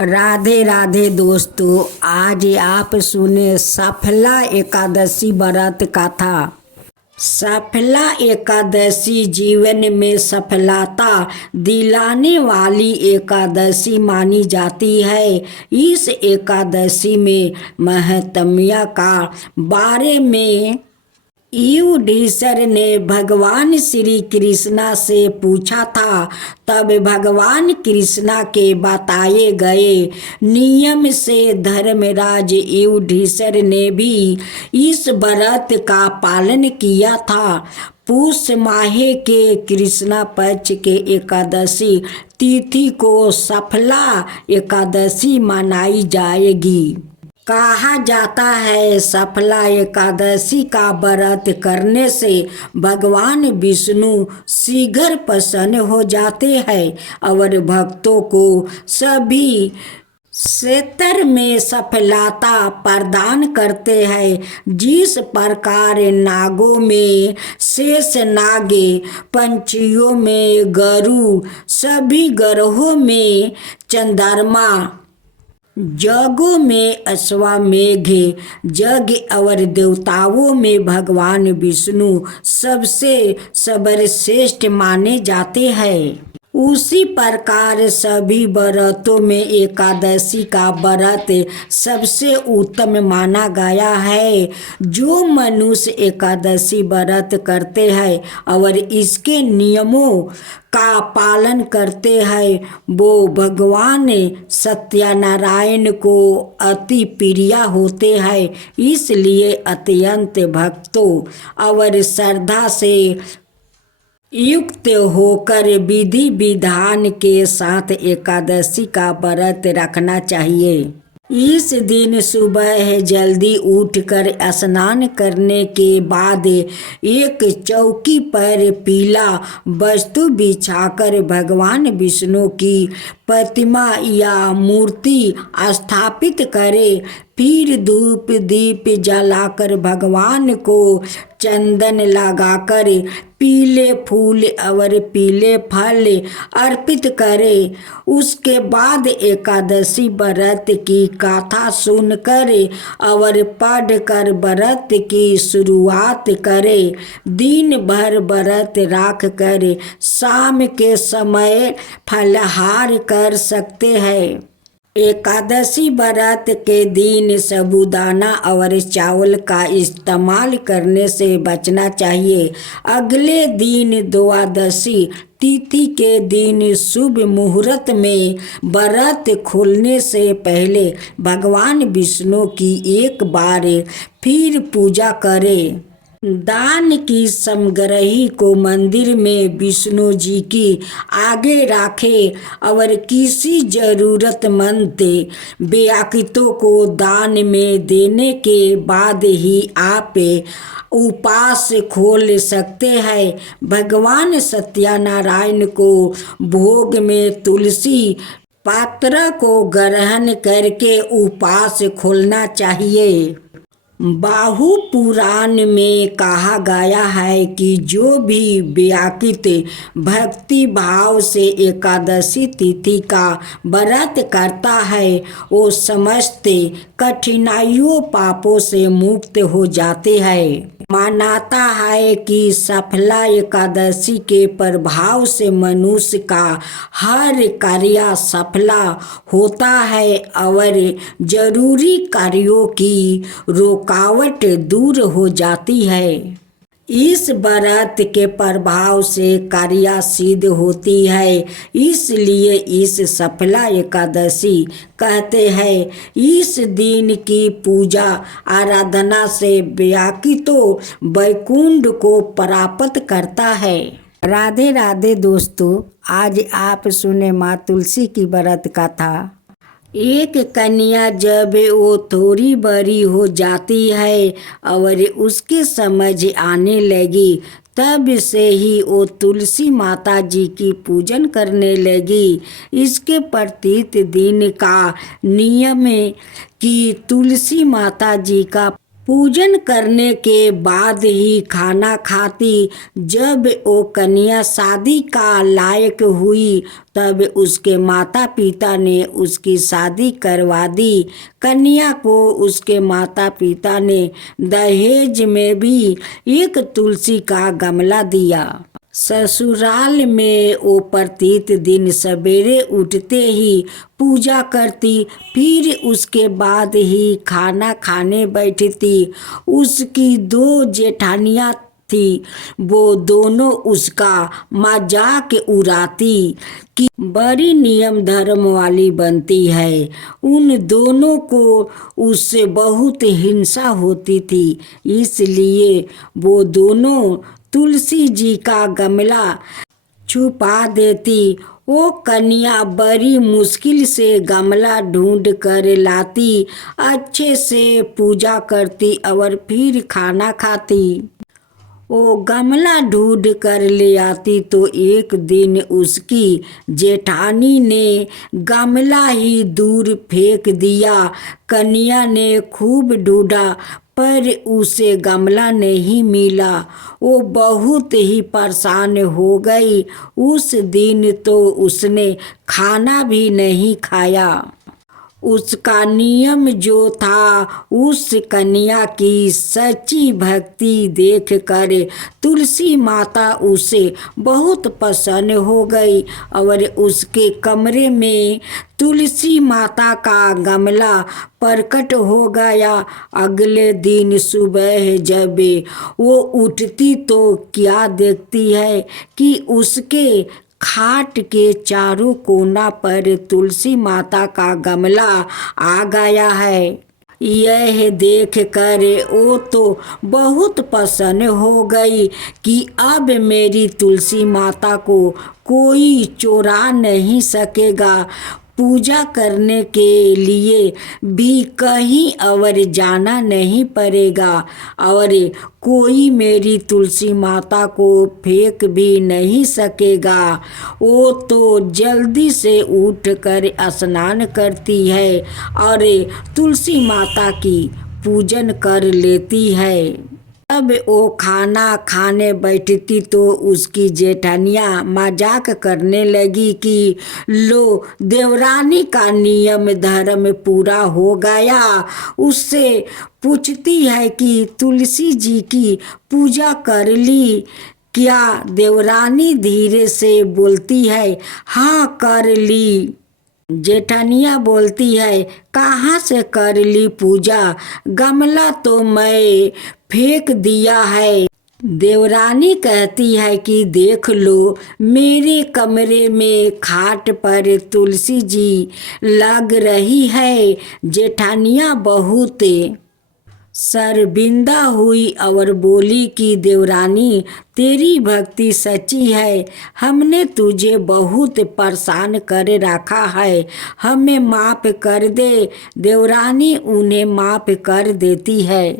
राधे राधे दोस्तों, आज आप सुने सफला एकादशी व्रत कथा। सफला एकादशी जीवन में सफलता दिलाने वाली एकादशी मानी जाती है। इस एकादशी में महत्म्य का बारे में युधिष्ठिर ने भगवान श्री कृष्णा से पूछा था। तब भगवान कृष्णा के बताए गए नियम से धर्मराज युधिष्ठिर ने भी इस व्रत का पालन किया था। पुष माह के कृष्णा पक्ष के एकादशी तिथि को सफला एकादशी मनाई जाएगी। कहा जाता है सफला एकादशी का व्रत करने से भगवान विष्णु शीघ्र प्रसन्न हो जाते हैं और भक्तों को सभी क्षेत्र में सफलता प्रदान करते हैं। जिस प्रकार नागों में शेष नागे, पंछियों में गरुड़, सभी ग्रहों में चंद्रमा, जगों में अश्वमेघ जग और देवताओं में भगवान विष्णु सबसे सर्वश्रेष्ठ माने जाते हैं, उसी प्रकार सभी व्रतों में एकादशी का व्रत सबसे उत्तम माना गया है। जो मनुष्य एकादशी व्रत करते हैं और इसके नियमों का पालन करते हैं वो भगवान सत्यनारायण को अति प्रिय होते हैं। इसलिए अत्यंत भक्तों और श्रद्धा से युक्त होकर विधि विधान के साथ एकादशी का व्रत रखना चाहिए। इस दिन सुबह जल्दी उठकर स्नान करने के बाद एक चौकी पर पीला वस्तु बिछाकर भगवान विष्णु की प्रतिमा या मूर्ति स्थापित करें। फिर धूप दीप जलाकर भगवान को चंदन लगाकर पीले फूल और पीले फल अर्पित करें। उसके बाद एकादशी व्रत की कथा सुनकर और पढ़कर व्रत की शुरुआत करें। दिन भर व्रत रख कर शाम के समय फलाहार कर सकते हैं। एकादशी व्रत के दिन साबूदाना और चावल का इस्तेमाल करने से बचना चाहिए। अगले दिन द्वादशी तिथि के दिन शुभ मुहूर्त में व्रत खोलने से पहले भगवान विष्णु की एक बार फिर पूजा करें। दान की सामग्री को मंदिर में विष्णु जी की आगे रखें और किसी जरूरतमंद व्यक्तियों को दान में देने के बाद ही आप उपवास खोल सकते हैं। भगवान सत्यनारायण को भोग में तुलसी पत्र को ग्रहण करके उपवास खोलना चाहिए। बाहु पुराण में कहा गया है कि जो भी व्यक्ति भक्ति भाव से एकादशी तिथि का व्रत करता है वो समस्त कठिनाइयों पापों से मुक्त हो जाते हैं। मानता है कि सफला एकादशी के प्रभाव से मनुष्य का हर कार्य सफल होता है और जरूरी कार्यों की रुकावट दूर हो जाती है। इस व्रत के प्रभाव से कार्य सिद्ध होती है, इसलिए इस सफला एकादशी कहते हैं। इस दिन की पूजा आराधना से व्यक्ति तो वैकुंठ को प्राप्त करता है। राधे राधे दोस्तों, आज आप सुने माँ तुलसी की व्रत कथा। एक कन्या जब वो थोड़ी बड़ी हो जाती है और उसके समझ आने लगी तब से ही वो तुलसी माता जी की पूजन करने लगी। इसके प्रतिदिन का नियम है कि तुलसी माता जी का पूजन करने के बाद ही खाना खाती। जब वो कन्या शादी का लायक हुई तब उसके माता पिता ने उसकी शादी करवा दी। कन्या को उसके माता पिता ने दहेज में भी एक तुलसी का गमला दिया। ससुराल में वो प्रत्येक दिन सवेरे उठते ही पूजा करती, फिर उसके बाद ही खाना खाने बैठती। उसकी 2 जेठानियाँ थी, वो दोनों उसका मजाक उड़ाती कि बड़ी नियम धर्म वाली बनती है। उन दोनों को उससे बहुत हिंसा होती थी, इसलिए वो दोनों तुलसी जी का गमला छुपा देती। वो कन्या बड़ी मुश्किल से गमला ढूंढ कर लाती, अच्छे से पूजा करती और फिर खाना खाती। वो गमला ढूंढ कर ले आती तो एक दिन उसकी जेठानी ने गमला ही दूर फेंक दिया। कन्या ने खूब ढूंढा पर उसे गमला नहीं मिला। वो बहुत ही परेशान हो गई। उस दिन तो उसने खाना भी नहीं खाया। उसका नियम जो था, उस कन्या की सच्ची भक्ति देखकर तुलसी माता उसे बहुत प्रसन्न हो गई और उसके कमरे में तुलसी माता का गमला प्रकट हो गया। अगले दिन सुबह जब वो उठती तो क्या देखती है कि उसके खाट के चारों कोना पर तुलसी माता का गमला आ गया है। यह देख कर वो तो बहुत प्रसन्न हो गई कि अब मेरी तुलसी माता को कोई चुरा नहीं सकेगा। पूजा करने के लिए भी कहीं और जाना नहीं पड़ेगा और कोई मेरी तुलसी माता को फेंक भी नहीं सकेगा। वो तो जल्दी से उठकर स्नान करती है और तुलसी माता की पूजन कर लेती है। जब वो खाना खाने बैठती तो उसकी जेठानियाँ मजाक करने लगी कि लो देवरानी का नियम धर्म पूरा हो गया। उससे पूछती है कि तुलसी जी की पूजा कर ली क्या? देवरानी धीरे से बोलती है, हाँ कर ली। जेठानिया बोलती है, कहाँ से कर ली पूजा? गमला तो मैं फेंक दिया है। देवरानी कहती है कि देख लो मेरे कमरे में खाट पर तुलसी जी लग रही है। जेठानिया बहुत शर्मिंदा हुई और बोली कि देवरानी तेरी भक्ति सच्ची है, हमने तुझे बहुत परेशान कर रखा है, हमें माफ़ कर दे। देवरानी उन्हें माफ़ कर देती है।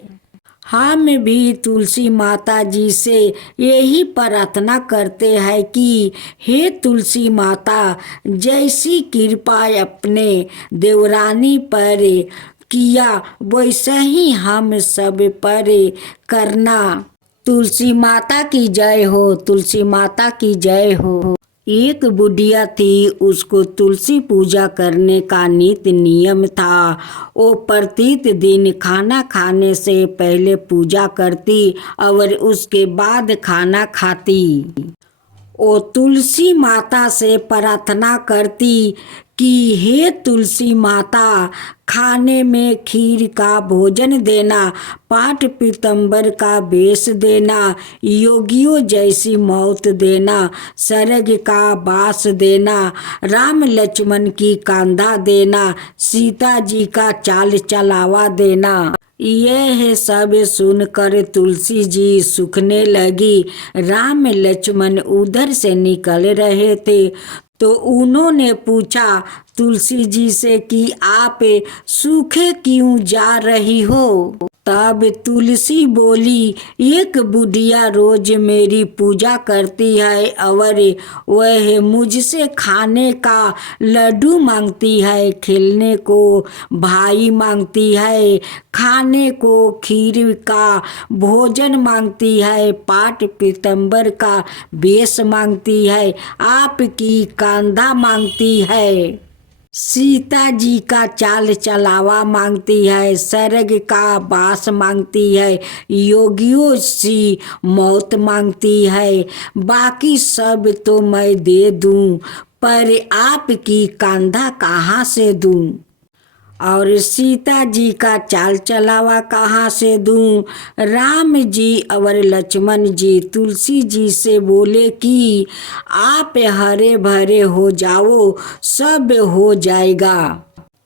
हम भी तुलसी माता जी से यही प्रार्थना करते हैं कि हे तुलसी माता, जैसी कृपा अपने देवरानी पर किया वैसे ही हम सब पर करना। तुलसी माता की जय हो, तुलसी माता की जय हो। एक बुढ़िया थी, उसको तुलसी पूजा करने का नित्य नियम था। वो प्रत्येक दिन खाना खाने से पहले पूजा करती और उसके बाद खाना खाती। वो तुलसी माता से प्रार्थना करती कि हे तुलसी माता, खाने में खीर का भोजन देना, पाठ पीतम्बर का वेश देना, योगियों जैसी मौत देना, स्वर्ग का वास देना, राम लक्ष्मण की कांधा देना, सीता जी का चाल चलावा देना। यह सब सुनकर तुलसी जी सूखने लगी। राम लक्ष्मण उधर से निकल रहे थे तो उन्होंने पूछा तुलसी जी से कि आप सूखे क्यों जा रही हो? तब तुलसी बोली, एक बुढ़िया रोज मेरी पूजा करती है और वह मुझसे खाने का लड्डू मांगती है, खेलने को भाई मांगती है, खाने को खीर का भोजन मांगती है, पाट पीतम्बर का वेश मांगती है, आपकी कांधा मांगती है, सीता जी का चाल चलावा मांगती है, स्वर्ग का वास मांगती है, योगियों सी मौत मांगती है। बाकी सब तो मैं दे दूं, पर आपकी कांधा कहाँ से दूं? और सीता जी का चाल चलावा कहाँ से दूं? राम जी और लक्ष्मण जी तुलसी जी से बोले कि आप हरे भरे हो जाओ, सब हो जाएगा।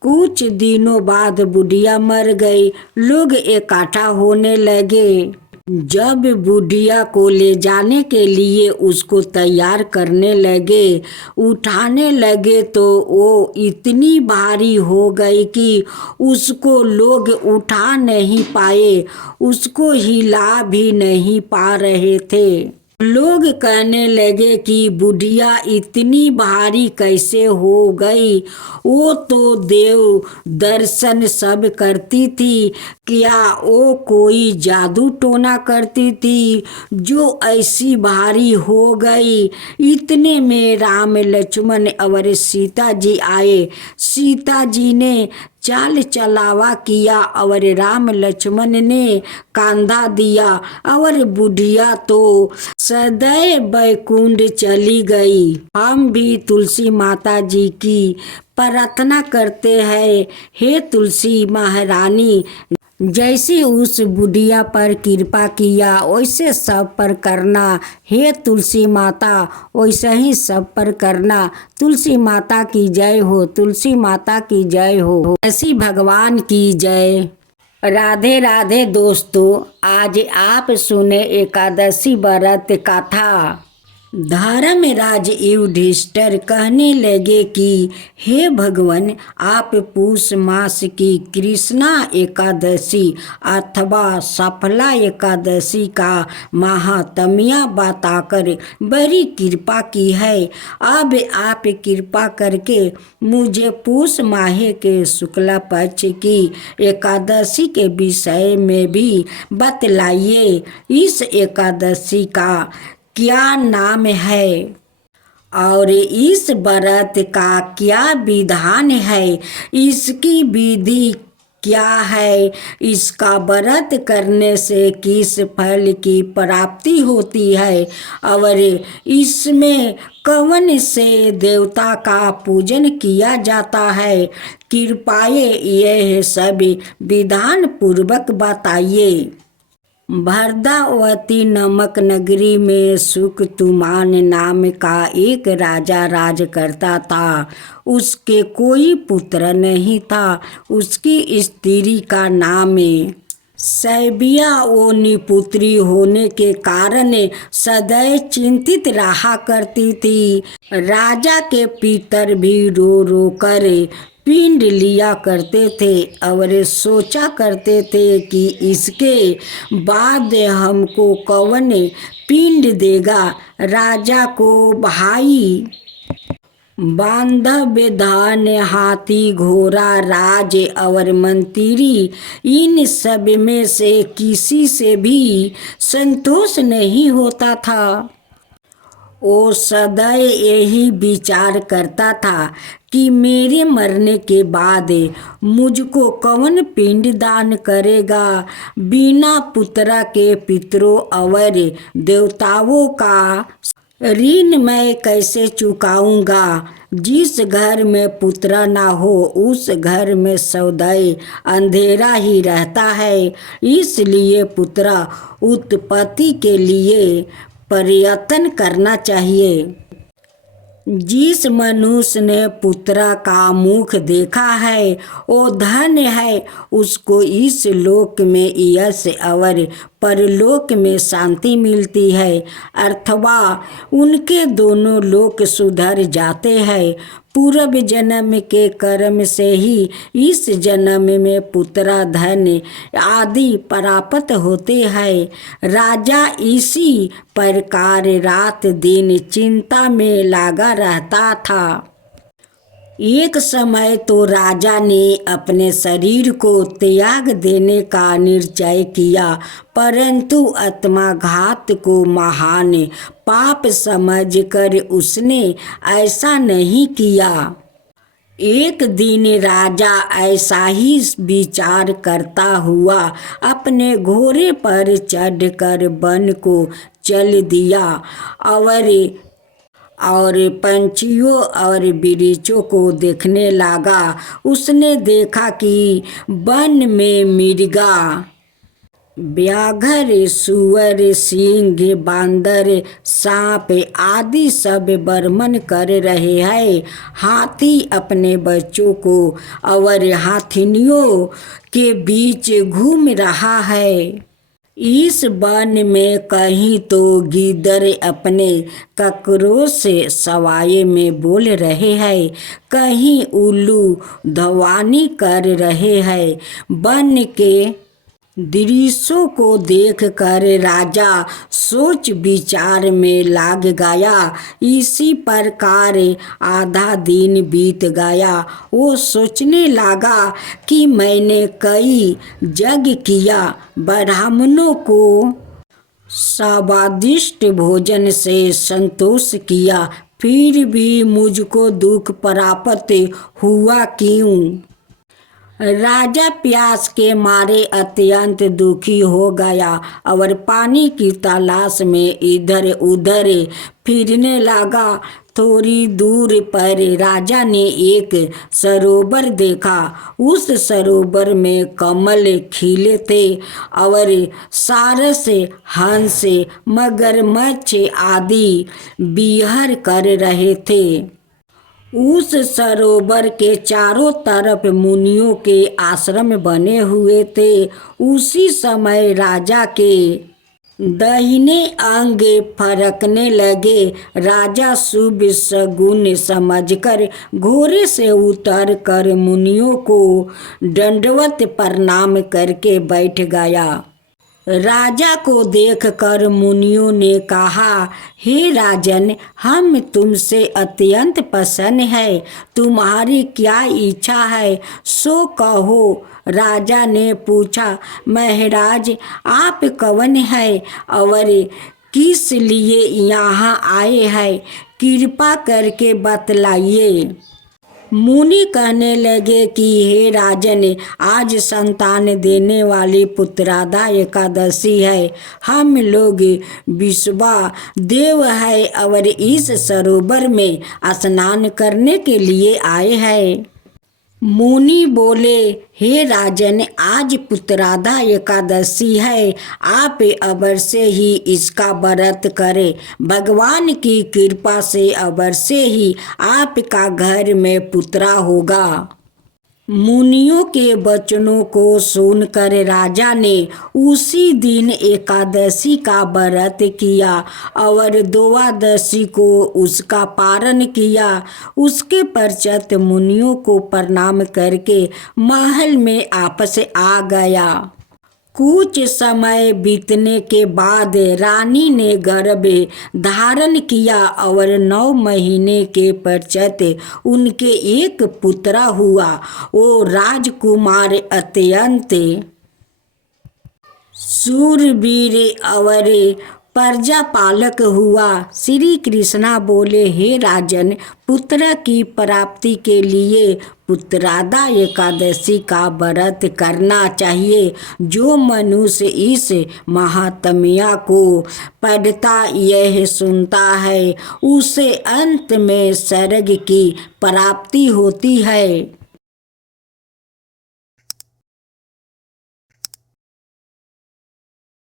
कुछ दिनों बाद बुढ़िया मर गई। लोग इकट्ठा होने लगे। जब बुढ़िया को ले जाने के लिए उसको तैयार करने लगे, उठाने लगे, तो वो इतनी भारी हो गई कि उसको लोग उठा नहीं पाए, उसको हिला भी नहीं पा रहे थे। लोग कहने लगे कि बुढ़िया इतनी भारी कैसे हो गई? वो तो देव दर्शन सब करती थी, क्या वो कोई जादू टोना करती थी जो ऐसी भारी हो गई? इतने में राम लक्ष्मण और सीता जी आए। सीता जी ने चाल चलावा किया और राम लक्ष्मण ने कांधा दिया और बुढ़िया तो सदैव बैकुंठ चली गई। हम भी तुलसी माता जी की प्रार्थना करते हैं, हे तुलसी महारानी, जैसे उस बुढ़िया पर कृपा किया वैसे सब पर करना। हे तुलसी माता, वैसे ही सब पर करना। तुलसी माता की जय हो, तुलसी माता की जय हो, ऐसी भगवान की जय। राधे राधे दोस्तों, आज आप सुने एकादशी व्रत कथा। धर्मराज युधिष्ठिर कहने लगे कि हे भगवान, आप पूष मास की कृष्णा एकादशी अथवा सफला एकादशी का महात्म्य बताकर बड़ी कृपा की है। अब आप कृपा करके मुझे पूष माह के शुक्ला पक्ष की एकादशी के विषय में भी बतलाइए। इस एकादशी का क्या नाम है और इस व्रत का क्या विधान है? इसकी विधि क्या है? इसका व्रत करने से किस फल की प्राप्ति होती है और इसमें कौन से देवता का पूजन किया जाता है? कृपया यह सब विधान पूर्वक बताइए। भद्रावती नामक नगरी में सुकतुमान नाम का एक राजा राज करता था। उसके कोई पुत्र नहीं था। उसकी स्त्री का नाम सैबिया। वो निपुत्री होने के कारण सदैव चिंतित रहा करती थी। राजा के पितर भी रो रो कर पिंड लिया करते थे और सोचा करते थे कि इसके बाद हमको कौन पिंड देगा। राजा को भाई बांधव, धान, हाथी, घोड़ा, राज और मंत्री, इन सब में से किसी से भी संतोष नहीं होता था। वो सदैव यही विचार करता था कि मेरे मरने के बाद मुझको कौन पिंड दान करेगा। बिना पुत्र के पितरों और देवताओं का ऋण मैं कैसे चुकाऊंगा। जिस घर में पुत्र ना हो उस घर में सदैव अंधेरा ही रहता है। इसलिए पुत्र उत्पत्ति के लिए प्रयत्न करना चाहिए। जिस मनुष्य ने पुत्र का मुख देखा है वो धन्य है। उसको इस लोक में यश और परलोक में शांति मिलती है, अथवा उनके दोनों लोक सुधर जाते हैं। पूर्व जन्म के कर्म से ही इस जन्म में पुत्र धन आदि प्राप्त होते हैं। राजा इसी प्रकार रात दिन चिंता में लगा रहता था। एक समय तो राजा ने अपने शरीर को त्याग देने का निश्चय किया, परंतु आत्मघात को महान पाप समझकर उसने ऐसा नहीं किया। एक दिन राजा ऐसा ही विचार करता हुआ अपने घोड़े पर चढ़कर वन को चल दिया और पंछियों और वृक्षों को देखने लगा। उसने देखा कि वन में मृगा, व्याघ्र, सुअर, सिंह, बांदर, सांप आदि सब भ्रमण कर रहे हैं। हाथी अपने बच्चों को और हाथिनियों के बीच घूम रहा है। इस वन में कहीं तो गीदड़ अपने ककरों से सवाए में बोल रहे हैं, कहीं उल्लू धवानी कर रहे हैं। वन के दृश्यों को देखकर राजा सोच विचार में लग गया। इसी प्रकार आधा दिन बीत गया। वो सोचने लगा कि मैंने कई यज्ञ किया, ब्राह्मणों को स्वादिष्ट भोजन से संतोष किया, फिर भी मुझको दुख प्राप्त हुआ क्यों? राजा प्यास के मारे अत्यंत दुखी हो गया और पानी की तलाश में इधर उधर फिरने लगा। थोड़ी दूर पर राजा ने एक सरोवर देखा। उस सरोवर में कमल खिले थे और सारस, हंस, मगरमच्छ आदि विहर कर रहे थे। उस सरोवर के चारों तरफ मुनियों के आश्रम बने हुए थे। उसी समय राजा के दाहिने अंग फरकने लगे। राजा शुभ शगुन समझकर घोड़े से उतर कर मुनियों को दंडवत प्रणाम करके बैठ गया। राजा को देखकर मुनियों ने कहा, हे राजन, हम तुमसे अत्यंत प्रसन्न है। तुम्हारी क्या इच्छा है, सो कहो। राजा ने पूछा, महाराज, आप कौन है और किस लिए यहाँ आए हैं, कृपा करके बतलाइए। मुनि कहने लगे कि हे राजन, आज संतान देने वाली पुत्रदा एकादशी है। हम लोग विश्वा देव है और इस सरोवर में स्नान करने के लिए आए हैं। मुनि बोले, हे राजन, आज पुत्रदा एकादशी है, आप अवश्य ही इसका व्रत करें। भगवान की कृपा से अवश्य ही आपका घर में पुत्रा होगा। मुनियों के वचनों को सुनकर राजा ने उसी दिन एकादशी का व्रत किया और द्वादशी को उसका पारण किया। उसके पश्चात मुनियों को प्रणाम करके महल में आपस आ गया। कुछ समय बीतने के बाद रानी ने गर्भ धारण किया और 9 महीने के पश्चात उनके एक पुत्र हुआ। वो राजकुमार अत्यंत शूरवीर और प्रजापालक हुआ। श्री कृष्णा बोले, हे राजन, पुत्र की प्राप्ति के लिए पुत्रदा एकादशी का व्रत करना चाहिए। जो मनुष्य इस महात्म्य को पढ़ता यह सुनता है, उसे अंत में स्वर्ग की प्राप्ति होती है।